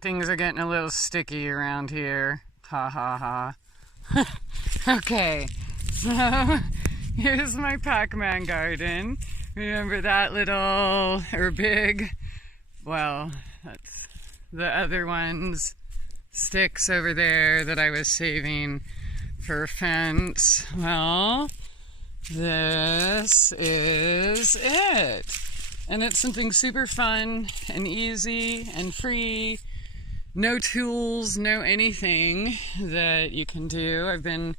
things are getting a little sticky around here. Ha ha ha. Okay, so here's my Pac-Man garden. Remember that little, or big, well, that's the other one's sticks over there that I was saving for a fence. Well, this is it. And it's something super fun and easy and free. No tools, no anything that you can do. I've been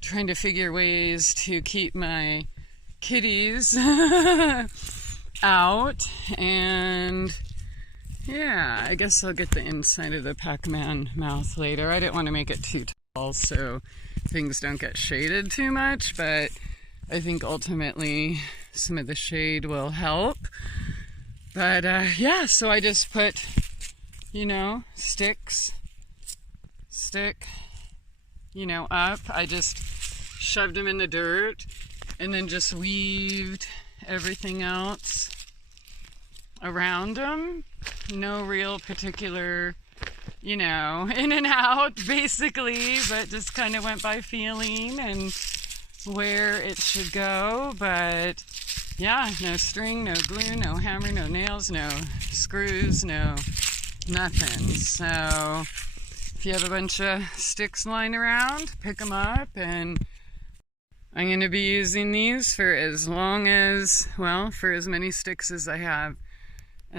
trying to figure ways to keep my kitties out, and yeah, I guess I'll get the inside of the Pac-Man mouth later. I didn't want to make it too tall so things don't get shaded too much, but I think ultimately some of the shade will help. But yeah, so I just put, stick, up. I just shoved them in the dirt and then just weaved everything else around them. No real particular, in and out basically, but just kind of went by feeling and where it should go. But yeah, no string, no glue, no hammer, no nails, no screws, no nothing. So if you have a bunch of sticks lying around, pick them up, and I'm going to be using these for as long as, for as many sticks as I have